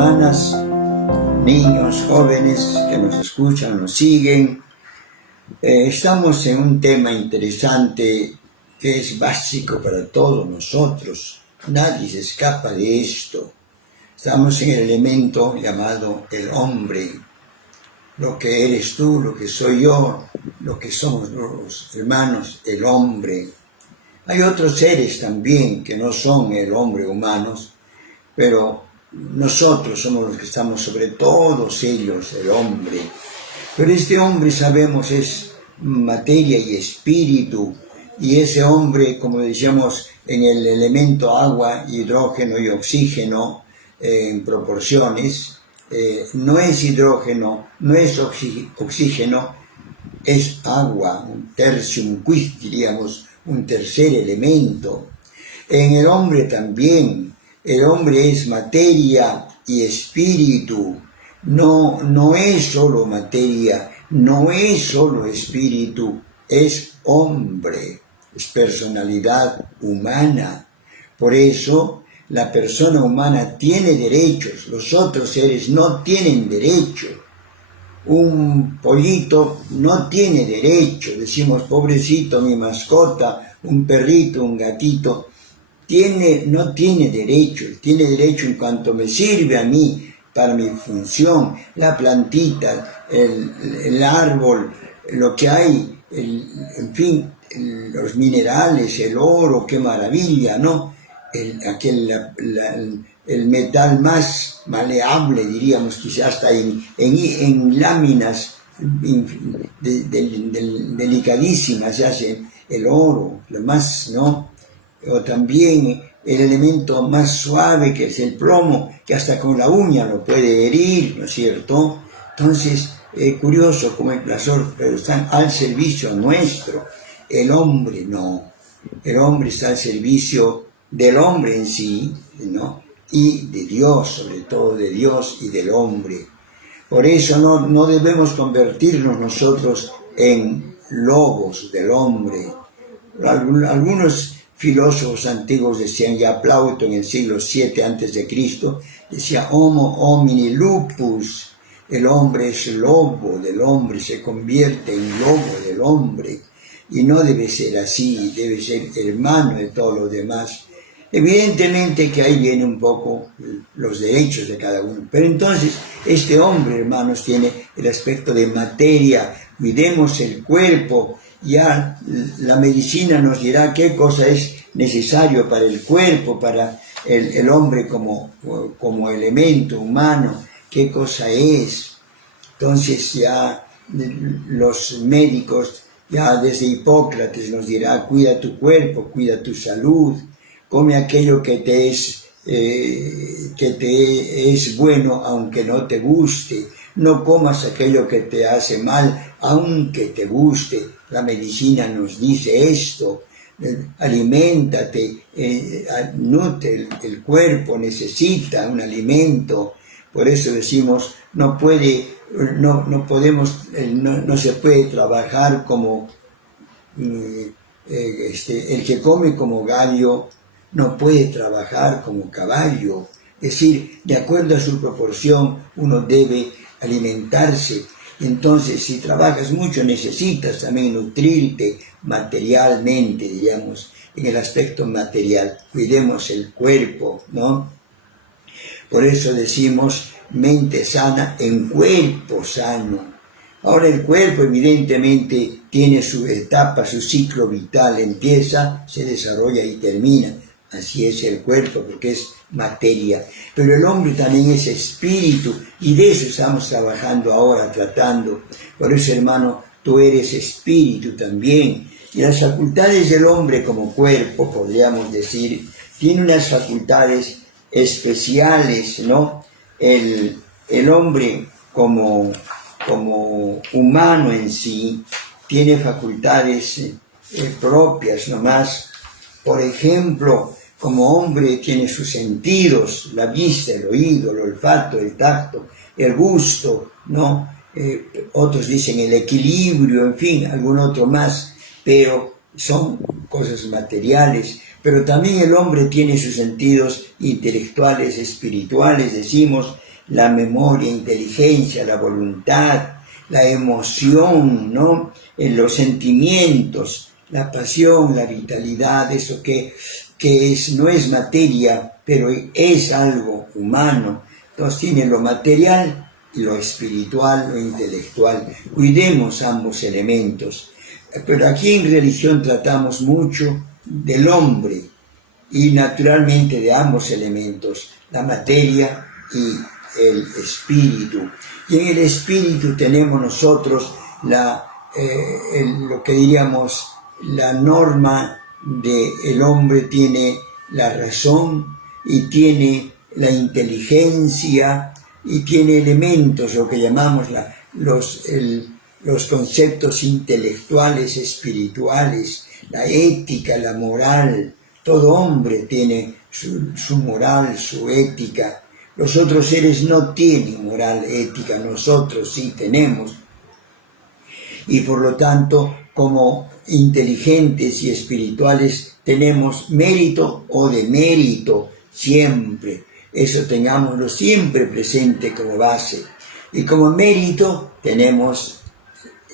hermanas, niños, jóvenes que nos escuchan, nos siguen. Estamos en un tema interesante que es básico para todos nosotros. Nadie se escapa de esto. Estamos en el elemento llamado el hombre. Lo que eres tú, lo que soy yo, lo que somos los hermanos, el hombre. Hay otros seres también que no son el hombre humanos, pero nosotros somos los que estamos sobre todos ellos, el hombre. Pero este hombre, sabemos, es materia y espíritu, y ese hombre, como decíamos, en el elemento agua, hidrógeno y oxígeno, en proporciones, no es hidrógeno, no es oxígeno, es agua, un tertium quis, diríamos, un tercer elemento. En el hombre también, el hombre es materia y espíritu, no es solo materia, no es solo espíritu, es hombre, es personalidad humana. Por eso la persona humana tiene derechos, los otros seres no tienen derecho. Un pollito no tiene derecho, decimos, pobrecito mi mascota, un perrito, un gatito, no tiene derecho. Tiene derecho en cuanto me sirve a mí para mi función, la plantita, el árbol, lo que hay, en fin, los minerales, el oro, qué maravilla, ¿no? El metal más maleable, diríamos, quizás hasta en láminas delicadísimas se hace el oro, lo más, ¿no? O también el elemento más suave, que es el plomo, que hasta con la uña lo puede herir, ¿no es cierto? Entonces, curioso como el placer, pero están al servicio nuestro. El hombre no. El hombre está al servicio del hombre en sí, ¿no? Y de Dios, sobre todo de Dios y del hombre. Por eso no debemos convertirnos nosotros en lobos del hombre. Algunos filósofos antiguos decían, ya Plauto en el siglo VII a.C., decía homo homini lupus, el hombre es lobo del hombre, se convierte en lobo del hombre, y no debe ser así, debe ser hermano de todos los demás. Evidentemente que ahí vienen un poco los derechos de cada uno, pero entonces este hombre, hermanos, tiene el aspecto de materia. Cuidemos el cuerpo. Ya la medicina nos dirá qué cosa es necesario para el cuerpo, para el hombre como elemento humano, qué cosa es. Entonces ya los médicos, ya desde Hipócrates nos dirá, cuida tu cuerpo, cuida tu salud, come aquello que te es bueno aunque no te guste, no comas aquello que te hace mal aunque te guste. La medicina nos dice esto, aliméntate, nutre, el cuerpo necesita un alimento. Por eso decimos, no se puede trabajar como el que come como gallo no puede trabajar como caballo. Es decir, de acuerdo a su proporción, uno debe alimentarse. Entonces, si trabajas mucho, necesitas también nutrirte materialmente, digamos, en el aspecto material. Cuidemos el cuerpo, ¿no? Por eso decimos, mente sana en cuerpo sano. Ahora el cuerpo evidentemente tiene su etapa, su ciclo vital, empieza, se desarrolla y termina. Así es el cuerpo, porque es materia. Pero el hombre también es espíritu, y de eso estamos trabajando ahora, tratando. Por eso, hermano, tú eres espíritu también. Y las facultades del hombre como cuerpo, podríamos decir, tiene unas facultades especiales, ¿no? El hombre como humano en sí, tiene facultades propias nomás. Por ejemplo, como hombre tiene sus sentidos, la vista, el oído, el olfato, el tacto, el gusto, ¿no? Otros dicen el equilibrio, en fin, algún otro más, pero son cosas materiales. Pero también el hombre tiene sus sentidos intelectuales, espirituales, decimos, la memoria, inteligencia, la voluntad, la emoción, ¿no? Los sentimientos, la pasión, la vitalidad, eso que no es materia, pero es algo humano. Entonces tiene lo material y lo espiritual, lo intelectual. Cuidemos ambos elementos. Pero aquí en religión tratamos mucho del hombre y naturalmente de ambos elementos, la materia y el espíritu. Y en el espíritu tenemos nosotros lo que diríamos la norma de el hombre tiene la razón y tiene la inteligencia y tiene elementos, lo que llamamos los conceptos intelectuales, espirituales, la ética, la moral. Todo hombre tiene su moral, su ética. Los otros seres no tienen moral, ética, nosotros sí tenemos. Y por lo tanto, como inteligentes y espirituales, tenemos mérito o demérito siempre. Eso tengámoslo siempre presente como base. Y como mérito tenemos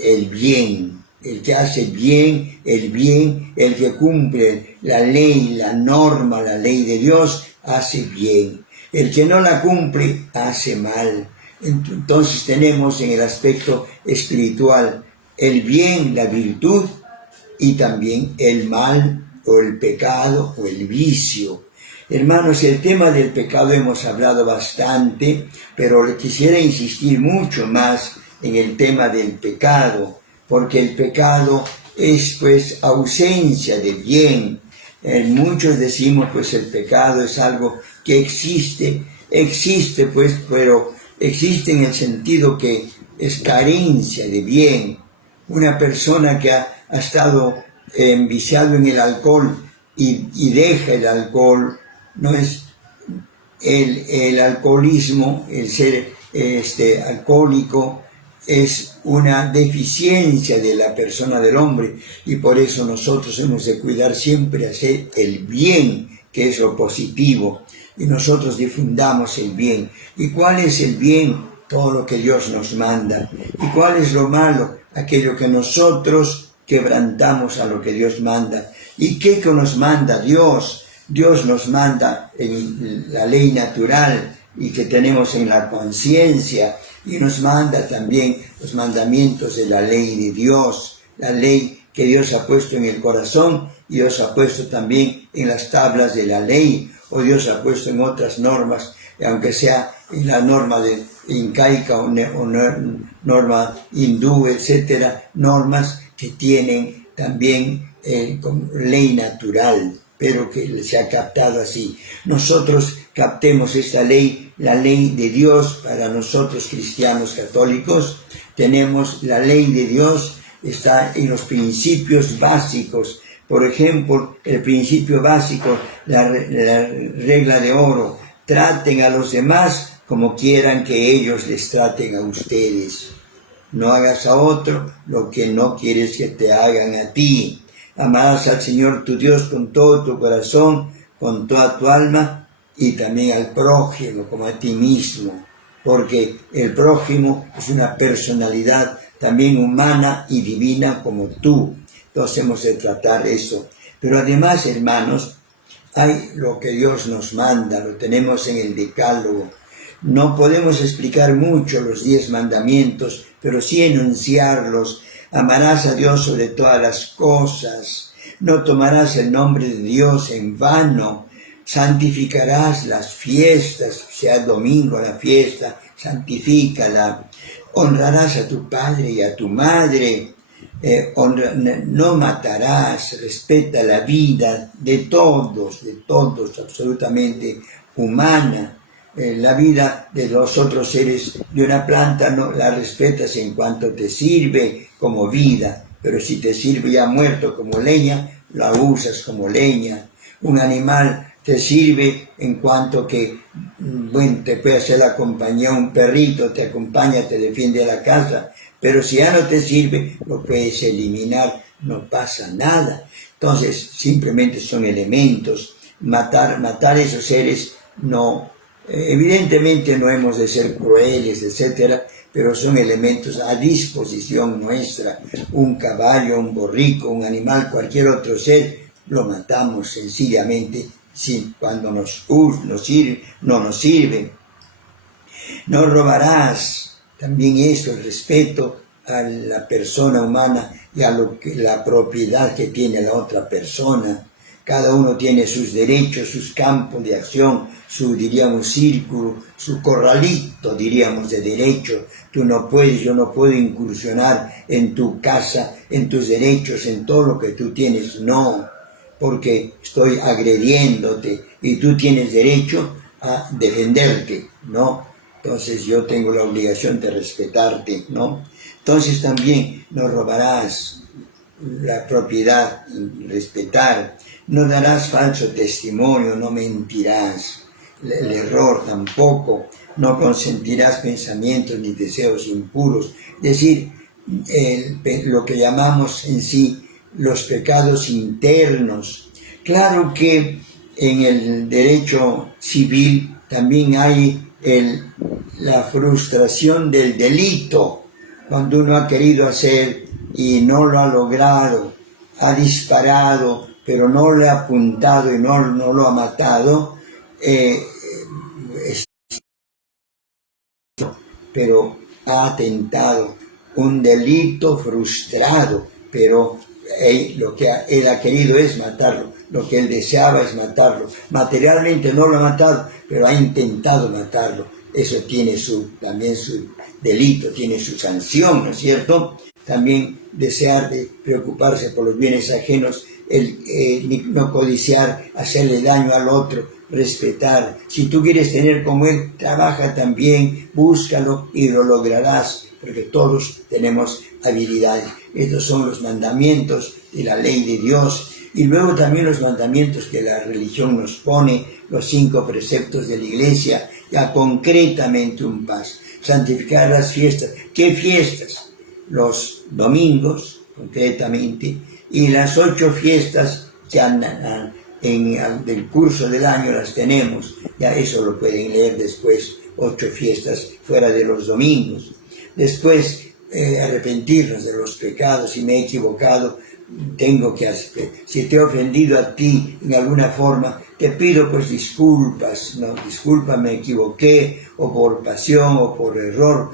el bien, el que hace bien, el que cumple la ley, la norma, la ley de Dios, hace bien. El que no la cumple, hace mal. Entonces tenemos en el aspecto espiritual el bien, la virtud, y también el mal o el pecado o el vicio. Hermanos, el tema del pecado hemos hablado bastante, pero quisiera insistir mucho más en el tema del pecado, porque el pecado es pues ausencia de bien. Muchos decimos pues el pecado es algo que existe pues, pero existe en el sentido que es carencia de bien. Una persona que ha estado enviciado en el alcohol y deja el alcohol, no es el alcoholismo, el ser alcohólico, es una deficiencia de la persona del hombre, y por eso nosotros hemos de cuidar siempre hacer el bien, que es lo positivo, y nosotros difundamos el bien. ¿Y cuál es el bien? Todo lo que Dios nos manda. ¿Y cuál es lo malo? Aquello que nosotros quebrantamos a lo que Dios manda. ¿Y qué que nos manda Dios? Dios nos manda en la ley natural y que tenemos en la conciencia, y nos manda también los mandamientos de la ley de Dios, la ley que Dios ha puesto en el corazón, y Dios ha puesto también en las tablas de la ley, o Dios ha puesto en otras normas, aunque sea en la norma incaica o norma hindú, etcétera, normas que tienen también ley natural, pero que se ha captado así. Nosotros captemos esta ley, la ley de Dios. Para nosotros cristianos católicos tenemos la ley de Dios, está en los principios básicos. Por ejemplo, el principio básico, la regla de oro: traten a los demás como quieran que ellos les traten a ustedes. No hagas a otro lo que no quieres que te hagan a ti. Amarás al Señor tu Dios con todo tu corazón, con toda tu alma, y también al prójimo como a ti mismo, porque el prójimo es una personalidad también humana y divina como tú. Entonces hemos de tratar eso. Pero además, hermanos, hay lo que Dios nos manda, lo tenemos en el Decálogo. No podemos explicar mucho los 10 mandamientos, pero sí enunciarlos. Amarás a Dios sobre todas las cosas. No tomarás el nombre de Dios en vano. Santificarás las fiestas, sea domingo la fiesta, santifícala. Honrarás a tu padre y a tu madre. No matarás. Respeta la vida de todos, absolutamente humana. La vida de los otros seres de una planta no la respetas en cuanto te sirve como vida, pero si te sirve ya muerto como leña, la usas como leña. Un animal te sirve en cuanto que, bueno, te puede hacer la compañía, un perrito te acompaña, te defiende la casa, pero si ya no te sirve, lo puedes eliminar, no pasa nada. Entonces, simplemente son elementos. Matar esos seres no Evidentemente no hemos de ser crueles, etcétera, pero son elementos a disposición nuestra. Un caballo, un borrico, un animal, cualquier otro ser, lo matamos sencillamente cuando no nos sirve. No robarás, también eso, el respeto a la persona humana y a la propiedad que tiene la otra persona. Cada uno tiene sus derechos, sus campos de acción, diríamos, círculo, su corralito, diríamos, de derecho. Tú no puedes, yo no puedo incursionar en tu casa, en tus derechos, en todo lo que tú tienes. No, porque estoy agrediéndote y tú tienes derecho a defenderte, ¿no? Entonces yo tengo la obligación de respetarte, ¿no? Entonces también no robarás la propiedad, respetar, no darás falso testimonio, no mentirás, el error tampoco, no consentirás pensamientos ni deseos impuros, es decir, lo que llamamos en sí los pecados internos. Claro que en el derecho civil también hay la frustración del delito, cuando uno ha querido hacer y no lo ha logrado, ha disparado, pero no lo ha apuntado y no lo ha matado, pero ha atentado, un delito frustrado, pero lo que él ha querido es matarlo, lo que él deseaba es matarlo. Materialmente no lo ha matado, pero ha intentado matarlo. Eso tiene también su delito, tiene su sanción, ¿no es cierto? También desear de preocuparse por los bienes ajenos, no codiciar, hacerle daño al otro, respetar. Si tú quieres tener como él, trabaja también, búscalo y lo lograrás, porque todos tenemos habilidades. Estos son los mandamientos de la ley de Dios. Y luego también los mandamientos que la religión nos pone, los 5 preceptos de la iglesia, ya concretamente un paso. Santificar las fiestas. ¿Qué fiestas? Los domingos, concretamente, y las 8 fiestas que del curso del año las tenemos. Ya eso lo pueden leer después, 8 fiestas fuera de los domingos. Después, arrepentirnos de los pecados. Si me he equivocado, tengo que hacer. Si te he ofendido a ti en alguna forma, te pido pues disculpas, ¿no? Disculpa, me equivoqué, o por pasión, o por error,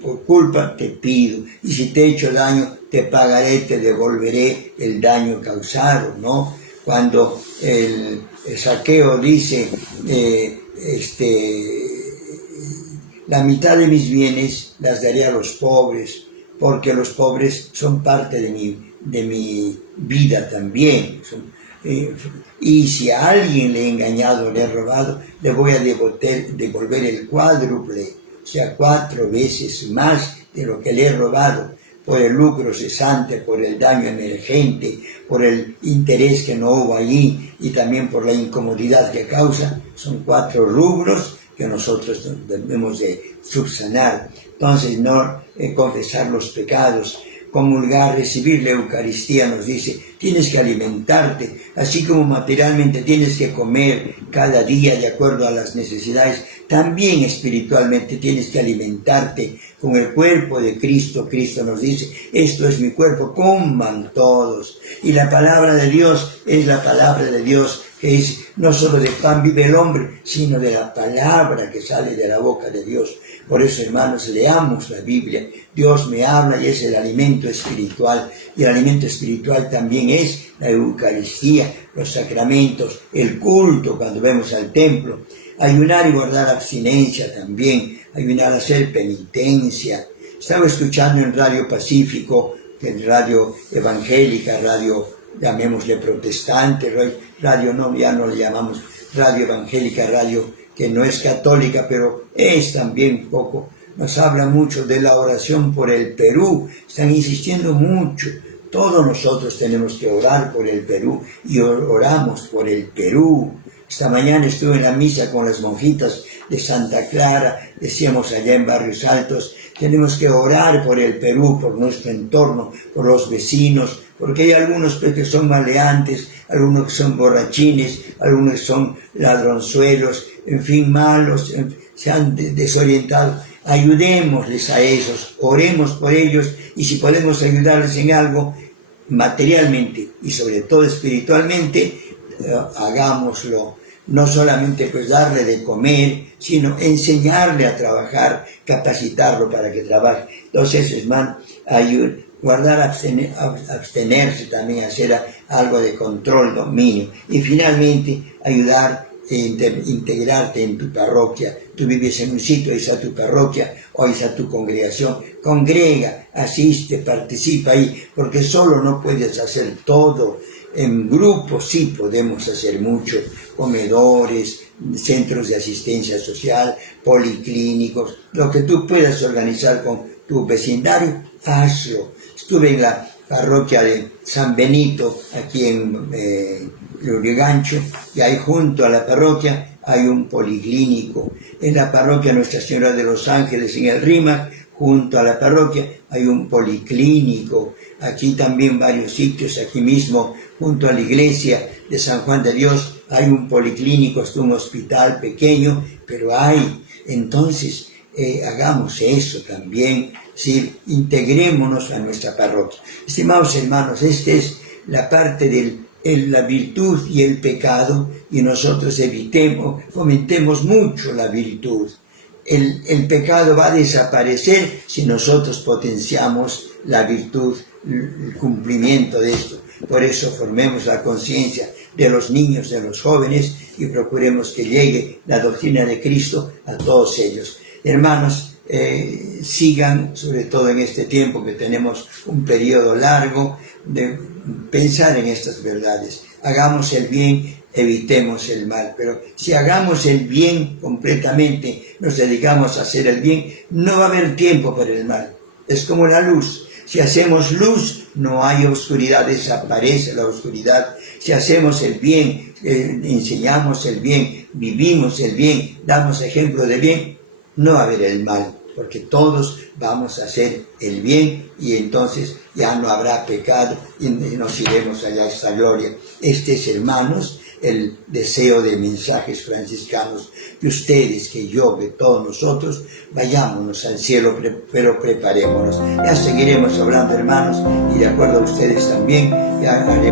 por culpa te pido. Y si te he hecho daño, te pagaré, te devolveré el daño causado, ¿no? Cuando el Saqueo dice, la mitad de mis bienes las daré a los pobres, porque los pobres son parte de mi vida también. Y si a alguien le he engañado, le he robado, le voy a devolver el cuádruple, o sea, 4 veces más de lo que le he robado, por el lucro cesante, por el daño emergente, por el interés que no hubo allí y también por la incomodidad que causa. Son 4 rubros que nosotros debemos de subsanar. Entonces, no confesar los pecados, comulgar, recibir la Eucaristía, nos dice, tienes que alimentarte, así como materialmente tienes que comer cada día de acuerdo a las necesidades, también espiritualmente tienes que alimentarte con el cuerpo de Cristo. Cristo nos dice, esto es mi cuerpo, coman todos. Y la palabra de Dios es la palabra de Dios, que es, no solo de pan vive el hombre, sino de la palabra que sale de la boca de Dios. Por eso, hermanos, leamos la Biblia. Dios me habla y es el alimento espiritual. Y el alimento espiritual también es la Eucaristía, los sacramentos, el culto cuando vemos al templo. Ayunar y guardar abstinencia también. Ayunar, hacer penitencia. Estaba escuchando en Radio Pacífico, en radio evangélica, radio, llamémosle protestante, radio no, ya no le llamamos radio evangélica, radio que no es católica, pero es también poco. Nos habla mucho de la oración por el Perú, están insistiendo mucho. Todos nosotros tenemos que orar por el Perú y oramos por el Perú. Esta mañana estuve en la misa con las monjitas de Santa Clara, decíamos allá en Barrios Altos, tenemos que orar por el Perú, por nuestro entorno, por los vecinos, porque hay algunos pues, que son maleantes, algunos que son borrachines, algunos que son ladronzuelos, en fin, malos, se han desorientado. Ayudémosles a esos, oremos por ellos, y si podemos ayudarles en algo, materialmente y sobre todo espiritualmente, hagámoslo. No solamente pues darle de comer, sino enseñarle a trabajar, capacitarlo para que trabaje. Entonces, hermano, guardar, abstenerse también, hacer algo de control, dominio. Y finalmente, ayudar e integrarte en tu parroquia. Tú vives en un sitio, esa tu parroquia, o esa tu congregación. Congrega, asiste, participa ahí, porque solo no puedes hacer todo. En grupo sí podemos hacer mucho, comedores, centros de asistencia social, policlínicos, lo que tú puedas organizar con tu vecindario, hazlo. Estuve en la parroquia de San Benito, aquí en Lurigancho, y ahí junto a la parroquia hay un policlínico. En la parroquia Nuestra Señora de los Ángeles, en el Rímac, junto a la parroquia hay un policlínico. Aquí también varios sitios, aquí mismo, junto a la iglesia de San Juan de Dios, hay un policlínico, es un hospital pequeño, pero hay. Entonces, hagamos eso también, ¿sí? Integrémonos a nuestra parroquia. Estimados hermanos, esta es la parte de la virtud y el pecado, y nosotros fomentemos mucho la virtud. El pecado va a desaparecer si nosotros potenciamos la virtud, el cumplimiento de esto. Por eso formemos la conciencia de los niños, de los jóvenes, y procuremos que llegue la doctrina de Cristo a todos ellos. Hermanos, sigan, sobre todo en este tiempo que tenemos un periodo largo, de pensar en estas verdades. Hagamos el bien, evitemos el mal. Pero si hagamos el bien completamente, nos dedicamos a hacer el bien, no va a haber tiempo para el mal. Es como la luz. Si hacemos luz, no hay oscuridad, desaparece la oscuridad. Si hacemos el bien, enseñamos el bien, vivimos el bien, damos ejemplo de bien, no va a haber el mal, porque todos vamos a hacer el bien, y entonces ya no habrá pecado y nos iremos allá a esta gloria. Este es, hermanos, el deseo de Mensajes Franciscanos, que ustedes, que yo, que todos nosotros vayámonos al cielo, pero preparémonos. Ya seguiremos hablando, hermanos, y de acuerdo a ustedes también, ya haremos